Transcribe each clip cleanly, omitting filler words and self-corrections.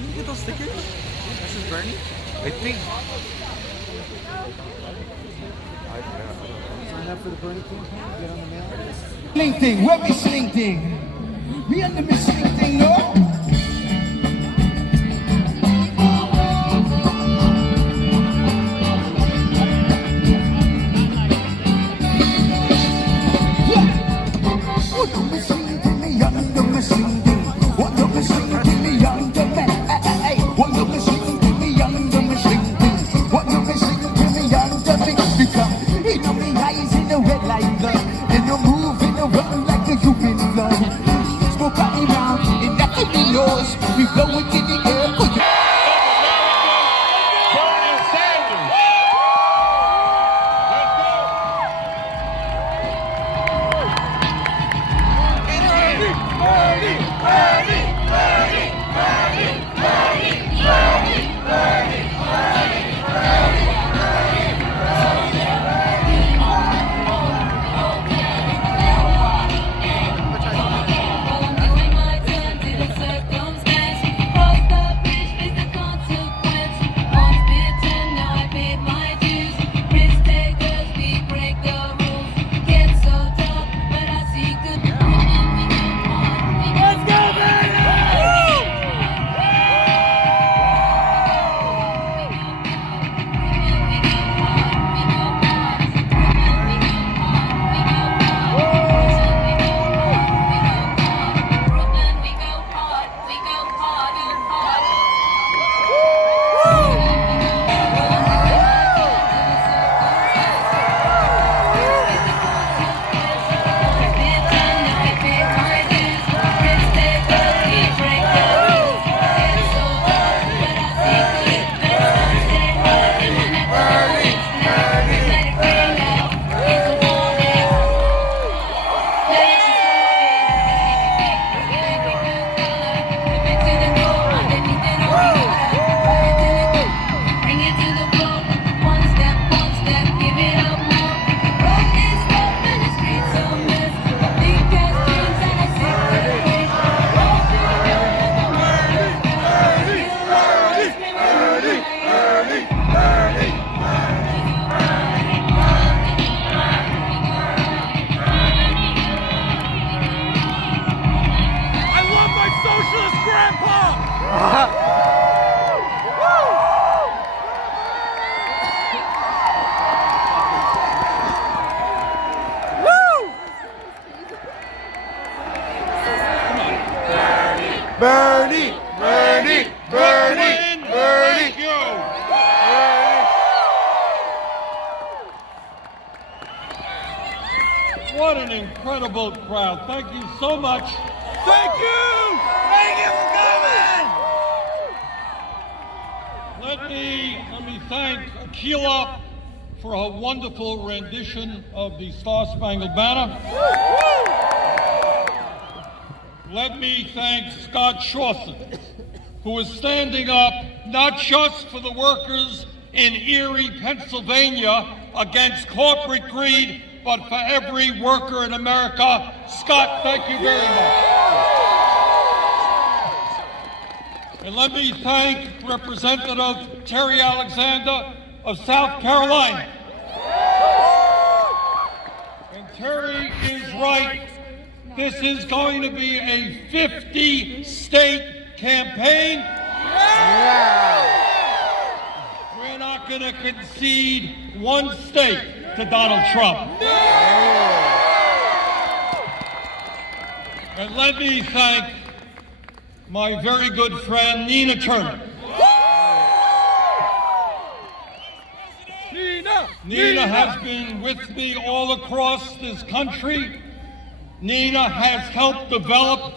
Did you get those stickers? This is Bernie? I think. Sign up for the Bernie campaign, get on the mailing list. Sling thing, where we sling thing? We under me sling thing, no? We blow it in the air. Bernie! Bernie! Bernie! Bernie! Thank you. What an incredible crowd. Thank you so much. Thank you! Thank you for coming! Let me thank Akila for her wonderful rendition of the Star Spangled Banner. Let me thank Scott Shawson, who is standing up not just for the workers in Erie, Pennsylvania against corporate greed, but for every worker in America. Scott, thank you very much. And let me thank Representative Terry Alexander of South Carolina. And Terry is right. This is going to be a 50-state campaign. We're not going to concede one state to Donald Trump. And let me thank my very good friend, Nina Turner. Nina has been with me all across this country. Nina has helped develop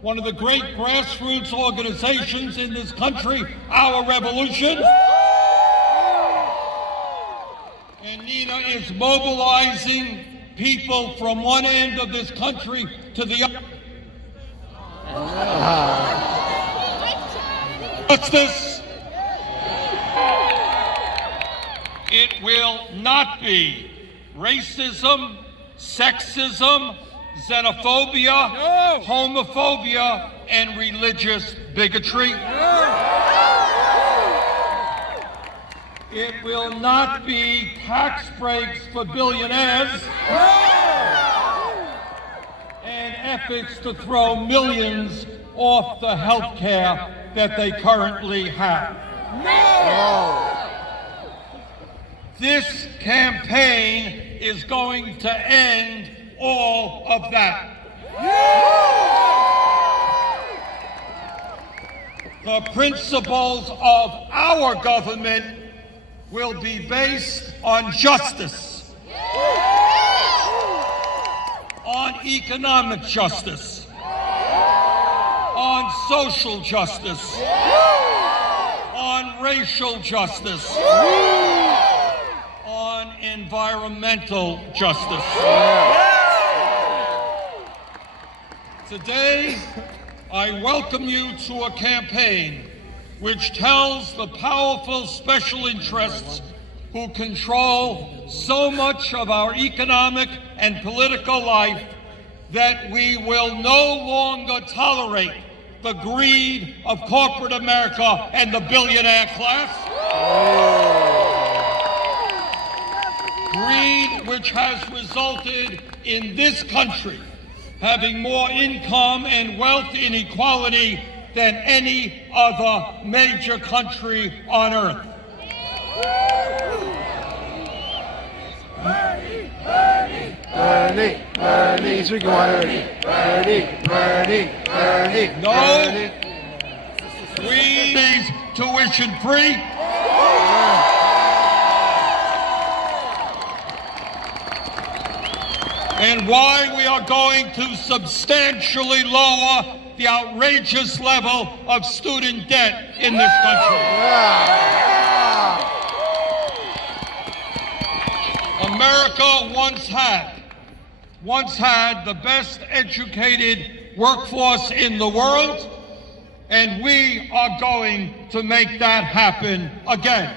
one of the great grassroots organizations in this country, Our Revolution. And Nina is mobilizing people from one end of this country to the other. Justice. It will not be racism, sexism, xenophobia, homophobia, and religious bigotry. It will not be tax breaks for billionaires and efforts to throw millions off the health care that they currently have. This campaign is going to end all of that. The principles of our government will be based on justice, on economic justice, on social justice, on racial justice, on environmental justice. Today, I welcome you to a campaign which tells the powerful special interests who control so much of our economic and political life that we will no longer tolerate the greed of corporate America and the billionaire class. Greed which has resulted in this country having more income and wealth inequality than any other major country on earth. Bernie, we want Bernie. No, please, tuition free. And why we are going to substantially lower the outrageous level of student debt in this country. America once had the best educated workforce in the world, and we are going to make that happen again.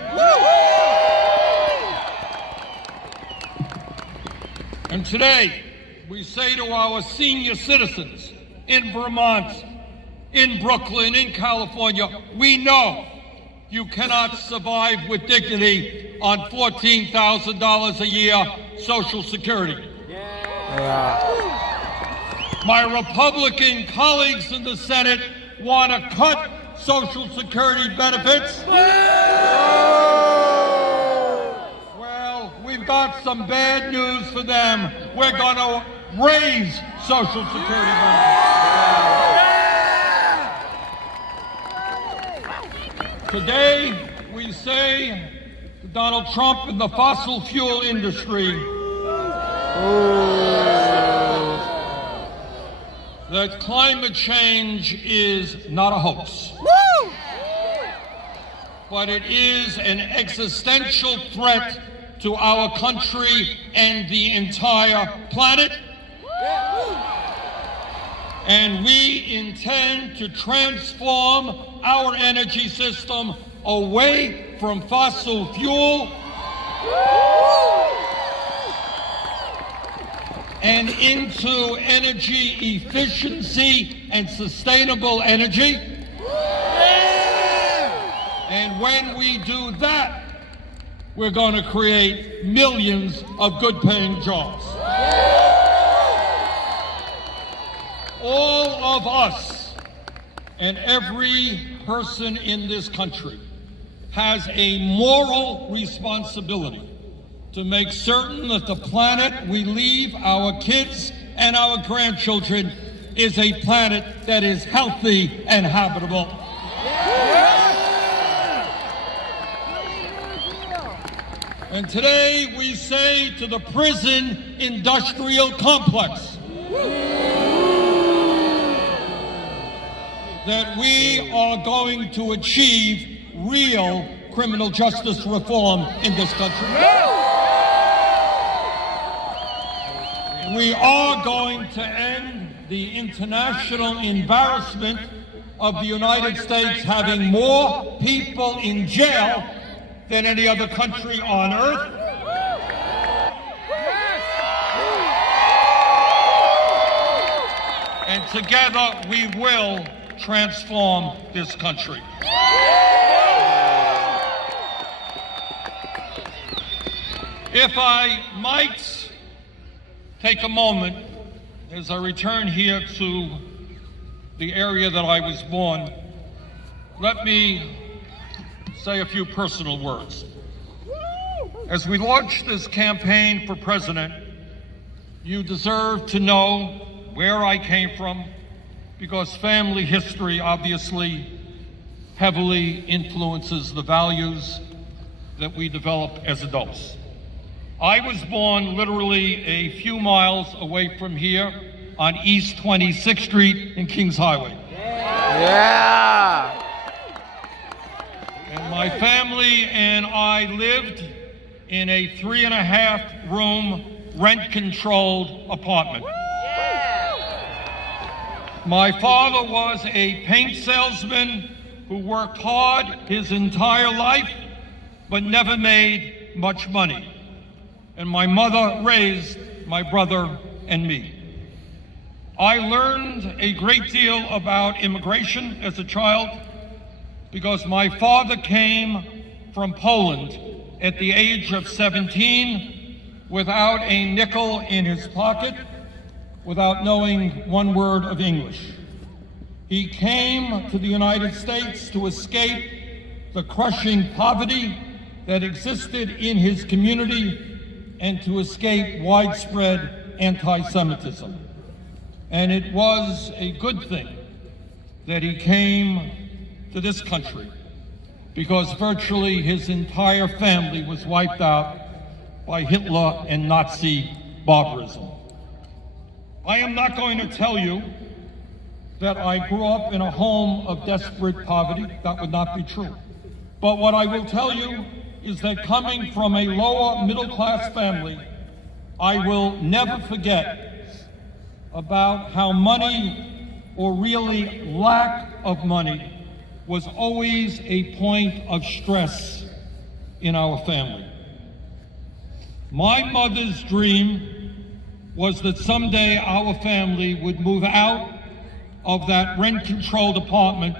And today, we say to our senior citizens in Vermont, in Brooklyn, in California, we know you cannot survive with dignity on $14,000 a year Social Security. My Republican colleagues in the Senate want to cut Social Security benefits. Well, we've got some bad news for them. We're going to raise Social Security benefits. Today, we say to Donald Trump and the fossil fuel industry that climate change is not a hoax, but it is an existential threat to our country and the entire planet. And we intend to transform our energy system away from fossil fuel and into energy efficiency and sustainable energy. And when we do that, we're going to create millions of good-paying jobs. All of us and every person in this country has a moral responsibility to make certain that the planet we leave our kids and our grandchildren is a planet that is healthy and habitable. And today we say to the prison industrial complex that we are going to achieve real criminal justice reform in this country. We are going to end the international embarrassment of the United States having more people in jail than any other country on earth. And together we will transform this country. If I might take a moment as I return here to the area that I was born, let me say a few personal words. As we launch this campaign for president, you deserve to know where I came from, because family history obviously heavily influences the values that we develop as adults. I was born literally a few miles away from here on East 26th Street in Kings Highway. Yeah. And my family and I lived in a 3.5-room rent-controlled apartment. My father was a paint salesman who worked hard his entire life, but never made much money. And my mother raised my brother and me. I learned a great deal about immigration as a child because my father came from Poland at the age of 17 without a nickel in his pocket, without knowing one word of English. He came to the United States to escape the crushing poverty that existed in his community and to escape widespread anti-Semitism. And it was a good thing that he came to this country, because virtually his entire family was wiped out by Hitler and Nazi barbarism. I am not going to tell you that I grew up in a home of desperate poverty. That would not be true. But what I will tell you is that coming from a lower middle-class family, I will never forget about how money, or really lack of money, was always a point of stress in our family. My mother's dream was that someday our family would move out of that rent-controlled apartment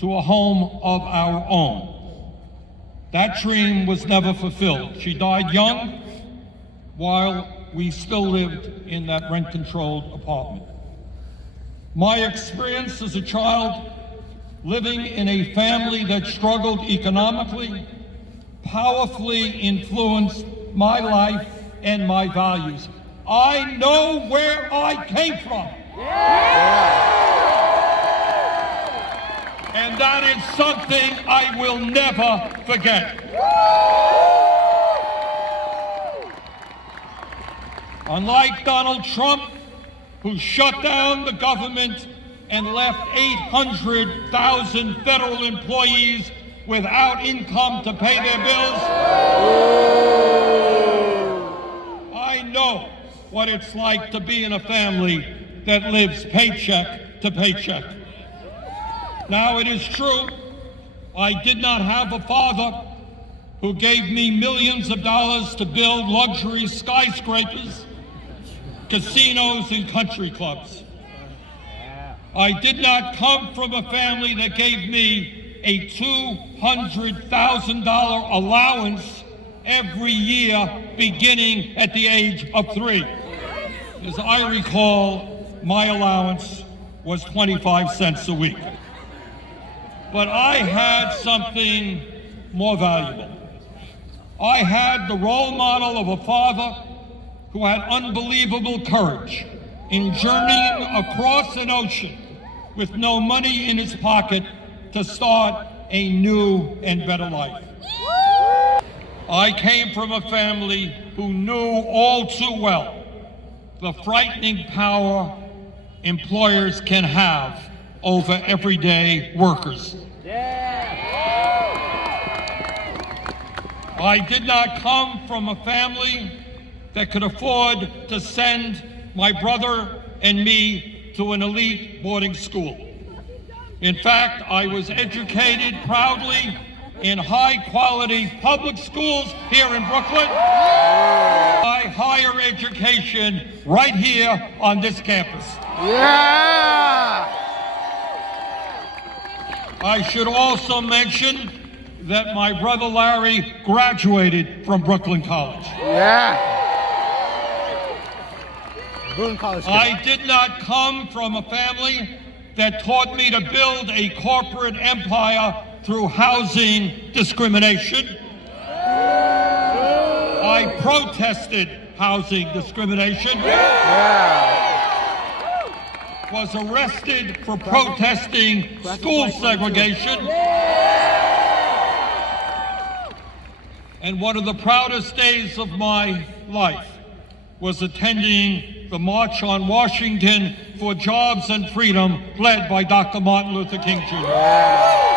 to a home of our own. That dream was never fulfilled. She died young while we still lived in that rent-controlled apartment. My experience as a child living in a family that struggled economically powerfully influenced my life and my values. I know where I came from. And that is something I will never forget. Unlike Donald Trump, who shut down the government and left 800,000 federal employees without income to pay their bills, I know what it's like to be in a family that lives paycheck to paycheck. Now, it is true, I did not have a father who gave me millions of dollars to build luxury skyscrapers, casinos, and country clubs. I did not come from a family that gave me a $200,000 allowance every year beginning at the age of 3. As I recall, my allowance was 25 cents a week. But I had something more valuable. I had the role model of a father who had unbelievable courage in journeying across an ocean with no money in his pocket to start a new and better life. I came from a family who knew all too well the frightening power employers can have over everyday workers. I did not come from a family that could afford to send my brother and me to an elite boarding school. In fact, I was educated proudly in high-quality public schools here in Brooklyn. My higher education right here on this campus. Yeah! I should also mention that my brother Larry graduated from Brooklyn College. Yeah. Brooklyn College. I did not come from a family that taught me to build a corporate empire through housing discrimination. I protested housing discrimination. Was arrested for protesting school segregation. And one of the proudest days of my life was attending the March on Washington for Jobs and Freedom, led by Dr. Martin Luther King Jr.